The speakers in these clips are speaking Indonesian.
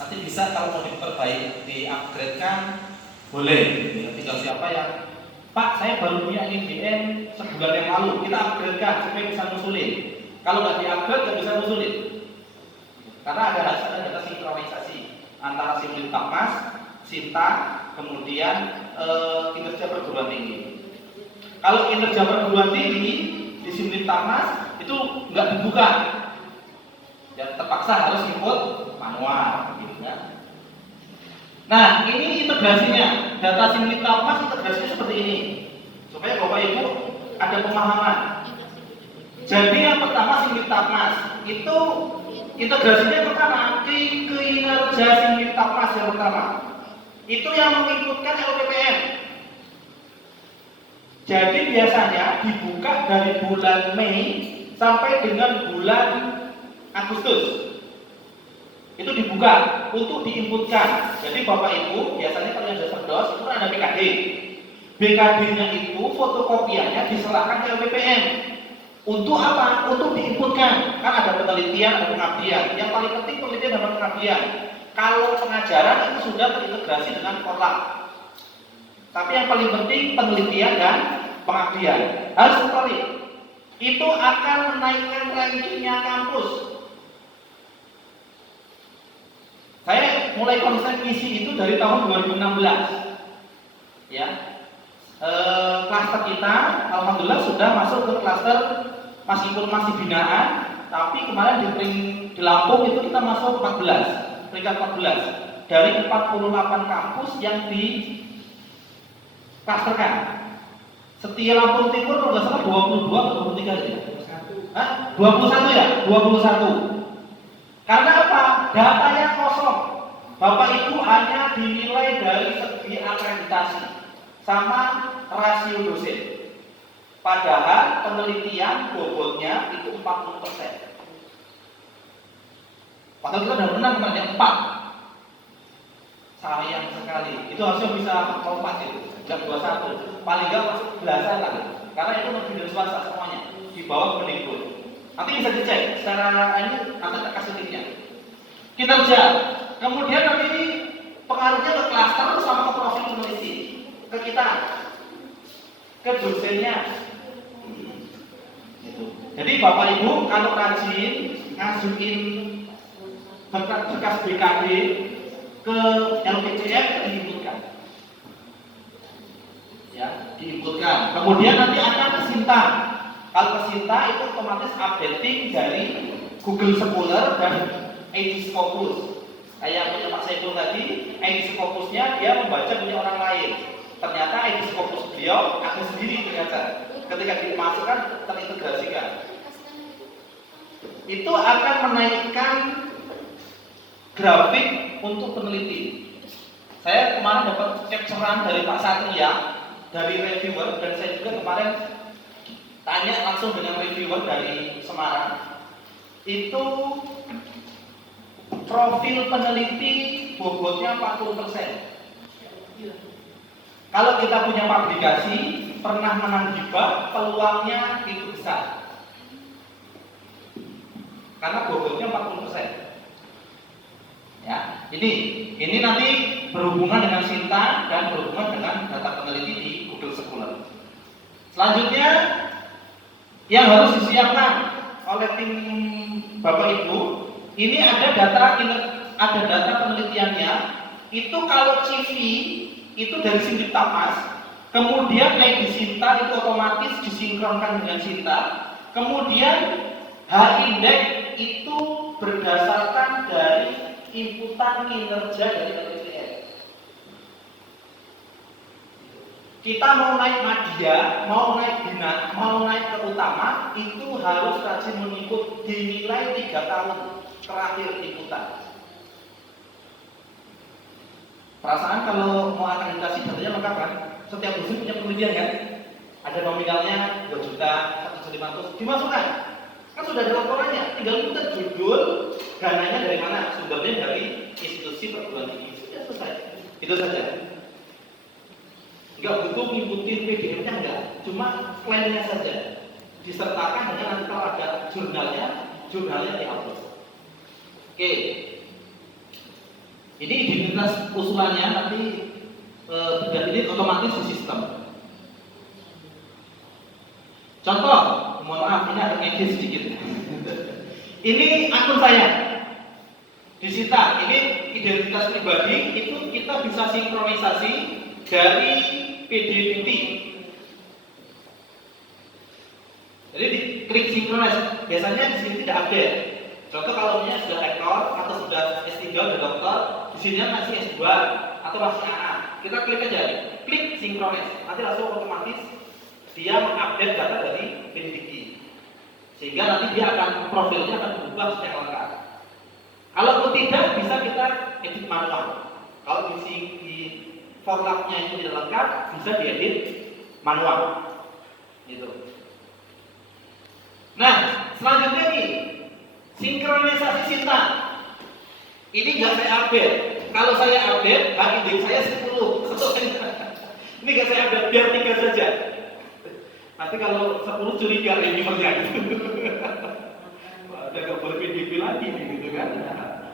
Nanti bisa kalau mau diperbaiki, di-upgrade-kan boleh. Ya, tinggal siapa yang Pak, saya baru punya IDN sebulan yang lalu, kita upgrade-kan supaya bisa ngusulin. Kalau nggak di-upgrade, nggak bisa ngusulin. Karena ada data sinkronisasi antara Simlitapmas, Sinta, kemudian kinerja perguruan tinggi. Kalau kinerja perguruan tinggi di Simlitapmas itu nggak dibuka, ya terpaksa harus input manual, gitu ya. Nah, ini integrasinya, data Simlitapmas integrasinya seperti ini, supaya Bapak Ibu ada pemahaman. Jadi yang pertama Simlitapmas itu integrasinya pertama kinerja Simlitapmas yang pertama itu yang menginputkan LPPM. Jadi biasanya dibuka dari bulan Mei sampai dengan bulan Agustus. Itu dibuka untuk diinputkan. Jadi Bapak Ibu biasanya kalau yang sudah cerdas itu ada BKD. BKD-nya itu fotokopiannya diserahkan ke LPPM. Untuk apa? Untuk diinputkan. Kan ada penelitian, ada pengabdian. Yang paling penting penelitian dan pengabdian. Kalau pengajaran itu sudah terintegrasi dengan Korlap. Tapi yang paling penting penelitian dan pengabdian. Harus seperti itu akan menaikkan rankingnya kampus. Saya mulai konsep isi itu dari tahun 2016. Ya. Klaster kita alhamdulillah sudah masuk ke klaster meskipun masih binaan, tapi kemarin di Lampung itu kita masuk 14, peringkat 14 dari 48 kampus yang di klasterkan. Setia Lampung Timur kalau nggak salah 22 atau 23 ya? 21 ya? 21. Karena apa? Datanya kosong. Bapak Ibu hanya dinilai dari segi akreditasi sama rasio dosen. Padahal penelitian bobotnya itu 40%. Padahal kita sudah menang kemarin 4. Sayang sekali. Itu harusnya bisa lompat itu. Jam 21. Paling nggak masuk belasan lah. Karena itu negeri dan swasta semuanya di bawah Kemdikbud. Nanti bisa dicek secara ini, nanti kita kasih linknya. Kinerja. Kemudian nanti pengaruhnya ke klaster sama ke profil peneliti, ke kita, ke dosennya. Gitu. Jadi Bapak Ibu kalau rajin ngajuin berkas BKD ke LPCM diinputkan. Ya, diinputkan. Kemudian nanti akan ke Sinta. Kalau ke Sinta itu otomatis updating dari Google Scholar dan ID Scopus. Kayak punya Pak Saiful tadi, ID Scopusnya dia membaca punya orang lain. Ternyata ID Scopus beliau ada sendiri ternyata. Ketika dimasukkan terintegrasikan. Itu akan menaikkan grafik untuk peneliti. Saya kemarin dapat capturean dari Pak Satria, dari reviewer, dan saya juga kemarin tanya langsung dengan reviewer dari Semarang. Itu profil peneliti bobotnya 40%. Kalau kita punya publikasi, pernah menang hibah, peluangnya itu besar. Karena bobotnya 40%. Ya, ini nanti berhubungan dengan Sinta dan berhubungan dengan data peneliti di Google Scholar. Selanjutnya yang harus disiapkan oleh tim Bapak Ibu, ini ada data penelitiannya. Itu kalau CV itu dari Simlitapmas, kemudian ID Sinta itu otomatis disinkronkan dengan Sinta, kemudian H-index itu berdasarkan dari inputan kinerja dari LPCM. Kita mau naik madya, mau naik bina, mau naik ke utama, itu harus rajin mengikut dinilai 3 tahun terakhir inputan. Perasaan kalau mau akreditasi tentunya lengkap kan? Setiap dosen punya penelitian kan? Ada nominalnya 2 juta, 1.500.000 dimasukkan. Kan sudah ada laporannya, tinggal kita judul, dananya dari mana? Sumbernya dari institusi perguruan tinggi. Sudah selesai. Itu saja. Enggak butuh ngikutin PDF-nya enggak, cuma klaimnya saja. Disertakan dengan nanti kalau ada jurnalnya di-upload. Oke. Ini identitas usulannya nanti sudah ini otomatis di sistem. Contoh, mohon maaf ini agak ngedit sedikit. Ini akun saya disita. Ini identitas pribadi itu kita bisa sinkronisasi dari PDBT. Jadi diklik sinkronis. Biasanya di sini tidak update. Contoh kalau punya sudah rektor atau sudah S3 sudah dokter, di sini masih S2 atau masih AA. Kita klik aja, klik sinkronis. Nanti langsung otomatis dia mengupdate data dari PDBT. Sehingga nanti dia akan profilnya akan berubah secara lengkap. Kalau tidak bisa kita edit manual. Kalau di formatnya itu tidak lengkap, bisa diedit manual. Gitu. Nah, selanjutnya nih, sinkronisasi Sinta. Ini nggak saya update. Kalau saya update, indeks saya 10. Ini nggak saya update, biar 3 saja. Nanti kalau 10 curiga reviewernya gitu. Udah nggak boleh PDB lagi gitu kan.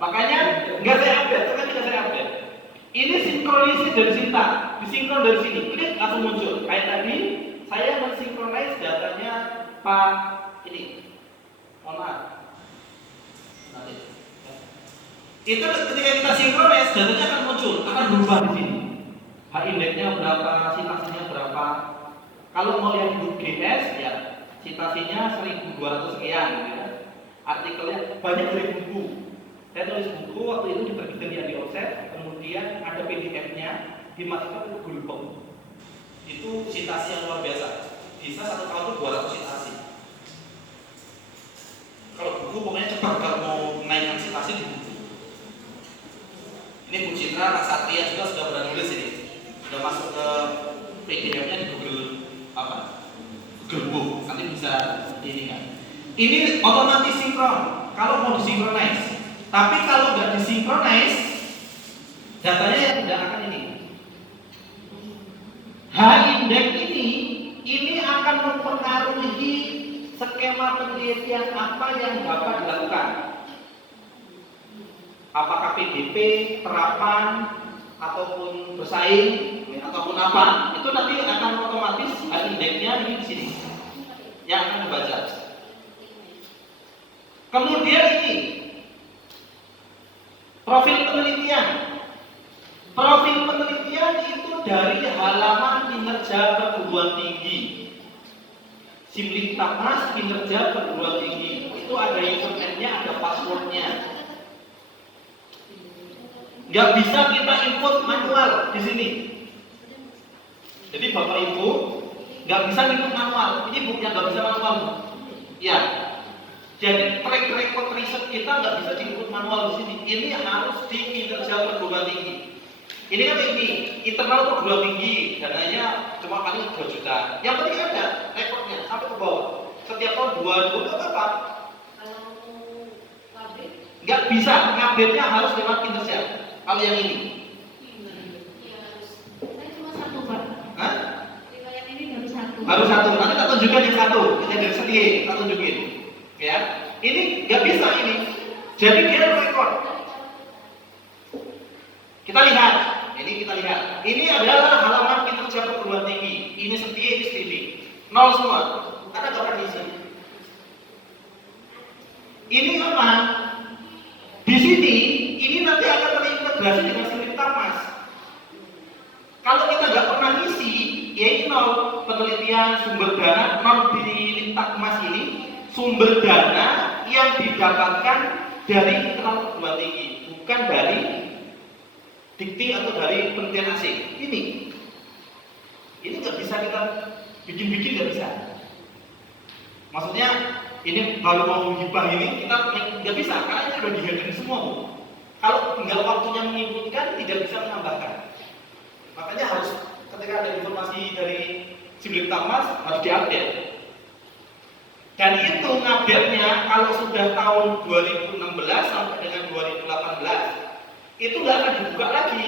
Makanya nggak saya update, sekarang tidak saya update. Ini sinkronisasi dari Sinta, disinkron dari sini. Ini langsung muncul. Kayak tadi saya mensinkronis datanya Pak ini. Mohon maaf. Nanti. Itu ketika kita sinkronis, datanya akan muncul, akan berubah di sini. H indeksnya berapa, citasinya berapa. Kalau mau lihat buku GS ya, citasinya 1200 sekian gitu ya. Artikelnya banyak dari buku. Saya tulis buku waktu itu diterbitkan di offset, kemudian ada PDF-nya dimasukkan ke Google Form. Itu citasi yang luar biasa. Bisa satu tahun itu 200 citasi. Kalau buku pokoknya cepat kalau mau menaikkan citasi di buku. Ini Bu Citra, Pak Satria juga sudah pernah nulis ini. Sudah masuk ke PDF-nya di Google Google Book. Nanti bisa ini kan. Ini otomatis sinkron kalau mau disinkronize. Tapi kalau nggak disinkronize, datanya yang tidak akan ini. H-index ini akan mempengaruhi skema penelitian apa yang dapat dilakukan. Apakah PDP, terapan, ataupun bersaing, ataupun apa? Itu nanti akan otomatis H-indexnya ini di sini yang akan membaca. Kemudian ini profil penelitian. Profil penelitian itu dari halaman kinerja perguruan tinggi. Simliktamas kinerja perguruan tinggi. Itu ada username-nya, ada password-nya. Nggak bisa kita input manual di sini. Jadi Bapak Ibu nggak bisa input manual. Ini buku yang nggak bisa manual. Ya. Jadi track record riset kita nggak bisa diinput manual di sini. Ini harus di kinerja perguruan tinggi. Ini kan ini internal perguruan tinggi, dananya cuma kali 2 juta. Yang penting ada rekornya sampai ke bawah. Setiap tahun 2 nggak apa-apa. Nggak bisa, update-nya harus lewat kinerja. Kalau yang ini. Saya cuma 1 Pak. Hah? Riwayat ini baru 1. Baru 1. Nanti tak tunjukkan yang 1. Kita dari setie, tak tunjukin. Ya, ini nggak bisa ini. Jadi dia rekor. Kita lihat, ini adalah halaman kinerja perguruan tinggi. Ini setia, ini streaming. 0 semua. Karena nggak pernah diisi. Ini apa? Di sini, ini nanti akan terintegrasi dengan Simliktamas. Kalau kita nggak pernah ngisi, ya ini 0 penelitian sumber dana 0 di Liktakmas ini. Sumber dana yang didapatkan dari internal perguruan tinggi, bukan dari dikti atau dari penelitian asing. Ini nggak bisa kita bikin-bikin, nggak bisa. Maksudnya ini baru mau hibah ini kita nggak bisa karena ini sudah dihandle semua. Kalau tinggal waktunya menginputkan, tidak bisa menambahkan. Makanya harus ketika ada informasi dari Simliktamas harus diupdate. Dan itu ngupdate-nya kalau sudah tahun 2016 sampai dengan 2018 itu nggak akan dibuka lagi.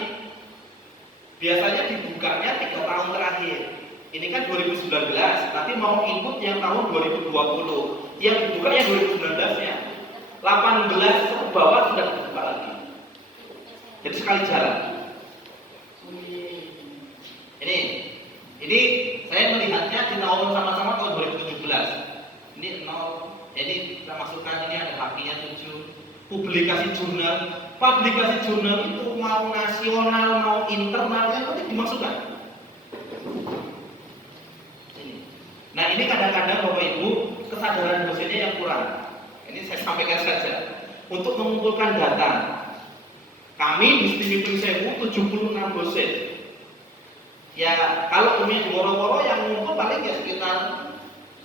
Biasanya dibukanya 3 tahun terakhir. Ini kan 2019, nanti mau input yang tahun 2020. Yang dibuka yang 2019-nya. 18 ke bawah sudah dibuka lagi. Jadi sekali jalan. Ini saya melihatnya di Naum sama-sama tahun 2017. Jadi kita masukkan ini ada hakinya 7. Publikasi jurnal itu mau nasional mau internal yang penting dimasukkan. Nah ini kadang-kadang Bapak Ibu kesadaran dosennya yang kurang. Ini saya sampaikan saja untuk mengumpulkan data. Kami di Stimipun Sewu 76 dosen. Ya kalau umumnya di Woro-Woro yang ngumpul paling ya sekitar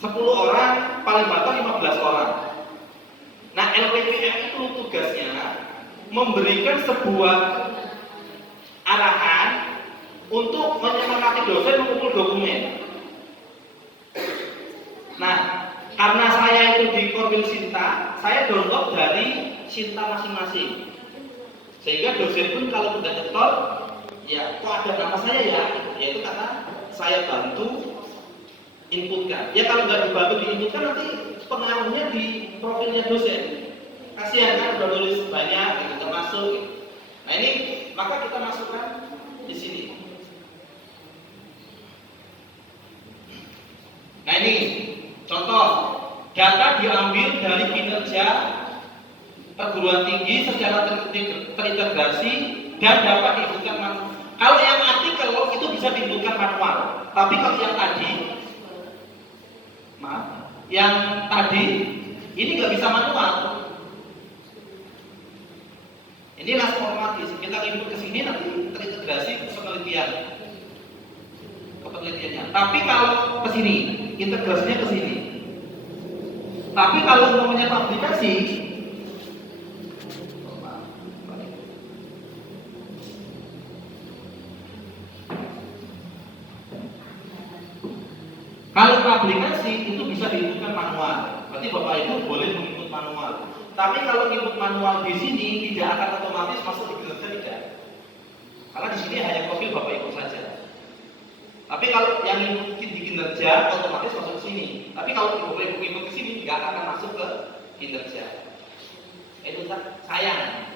10 orang, paling banyak 15 orang. Nah LPPM itu tugasnya memberikan sebuah arahan untuk menyemangati dosen mengumpul dokumen. Nah karena saya itu di Korwil Sinta, saya download dari Sinta masing-masing. Sehingga dosen pun kalau sudah nyetor, ya kok ada nama saya ya, itu karena saya bantu inputkan. Ya kalau nggak dibantu diinputkan nanti pengaruhnya di profilnya dosen. Kasihan kan udah nulis banyak, gitu, termasuk. Nah ini maka kita masukkan di sini. Nah ini contoh data diambil dari kinerja perguruan tinggi secara terintegrasi dan dapat diinputkan manual. Kalau yang artikel itu bisa diinputkan manual, tapi kalau yang tadi, ini nggak bisa manual. Ini langsung otomatis kita input ke sini nanti terintegrasi ke penelitiannya. Tapi kalau ke sini, integrasinya ke sini. Tapi kalau namanya aplikasi, kalau aplikasi itu bisa diinputkan manual, berarti Bapak Ibu boleh menginput manual. Tapi kalau input manual di sini tidak akan otomatis masuk di kinerja tidak, karena di sini hanya profil Bapak Ibu saja. Tapi kalau yang input di kinerja otomatis masuk ke sini. Tapi kalau Bapak Ibu input ke sini nggak akan masuk ke kinerja. Itu sayang.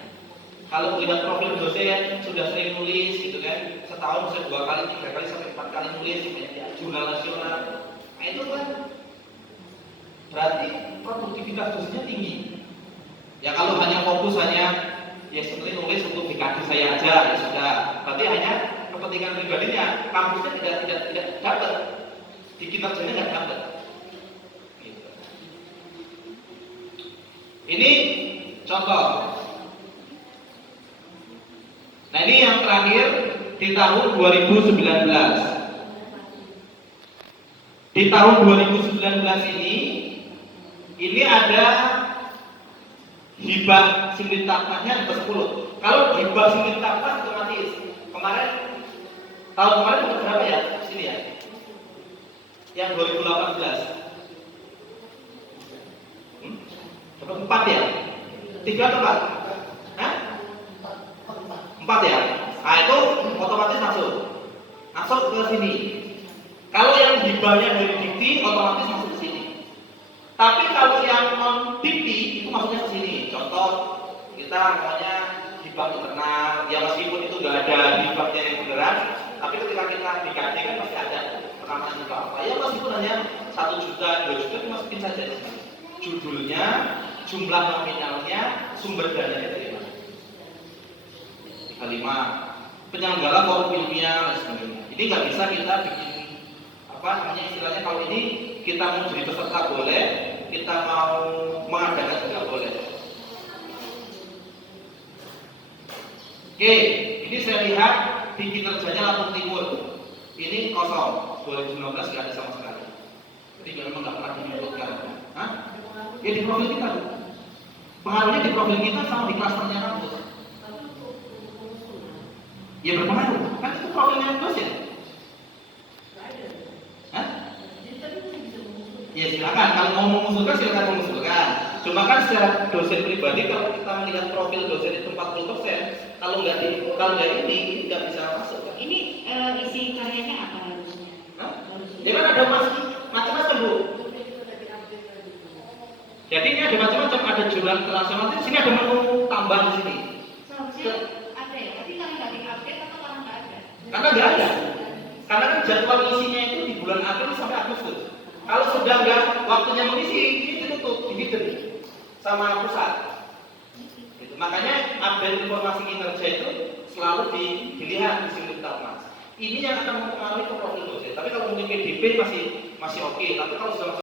Kalau melihat profil dosen sudah sering nulis gitu kan, setahun bisa 2 kali, 3 kali sampai 4 kali nulis ya, jurnal nasional. Nah itu kan berarti produktivitas dosennya tinggi. Ya kalau hanya fokus ya sebenarnya nulis untuk dikasih saya aja ya sudah. Berarti hanya kepentingan pribadinya, kampusnya tidak dapat, di kinerjanya nggak dapat. Gitu. Ini contoh. Nah ini yang terakhir di tahun 2019. Di tahun 2019 ini ada hibah Simlit Takmahnya ke 10. Kalau hibah Simlit Takmah otomatis tahun kemarin dapat berapa ya? Sini ya. Yang 2018. Dapat 4 ya? 3 atau 4? Hah? 4 ya? Nah itu otomatis masuk ke sini. Kalau yang hibahnya dari dikti otomatis masuk ke sini. Tapi kalau yang non dikti itu masuknya ke sini. Contoh kita maunya hibah internal, ya meskipun itu nggak ada hibahnya yang beneran, tapi ketika kita diganti kan pasti ada rekaman hibah apa. Ya meskipun hanya 1 juta, 2 juta itu masukin saja. Judulnya, jumlah nominalnya, sumber dananya dari mana. 35 penyelenggara forum ilmiah dan sebagainya. Ini nggak bisa kita bikin istilahnya kalau ini kita mau jadi peserta boleh, kita mau mengadakan juga boleh. Oke, ini saya lihat di kinerjanya Lampung Timur ini kosong, 2019 nggak ada sama sekali. Jadi memang nggak pernah diinputkan. Ya di profil kita, pengaruhnya di profil kita sama di klasternya kampus. Ya berpengaruh, kan itu profilnya dosen. Ya silakan, kalau mau mengusulkan silakan mengusulkan. Cuma kan secara dosen pribadi kalau kita melihat profil dosen itu 40%, kalau nggak ini nggak bisa masuk. Ini isi karyanya apa harusnya? Ini kan ada macam-macam Bu. Jadi ini ada macam-macam, ada jurnal internasional. Di sini ada menu tambah di sini. Seharusnya ada ya. Karena nggak ada. Karena kan jadwal isinya itu di bulan April sampai Agustus. Kalau sudah nggak waktunya mengisi, ini ditutup, dihidden sama pusat. Gitu. Makanya update informasi kinerja itu selalu dilihat di sini Mas. Ini yang akan mempengaruhi ke profil dosen. Tapi kalau mungkin PDP masih oke. Tapi kalau sudah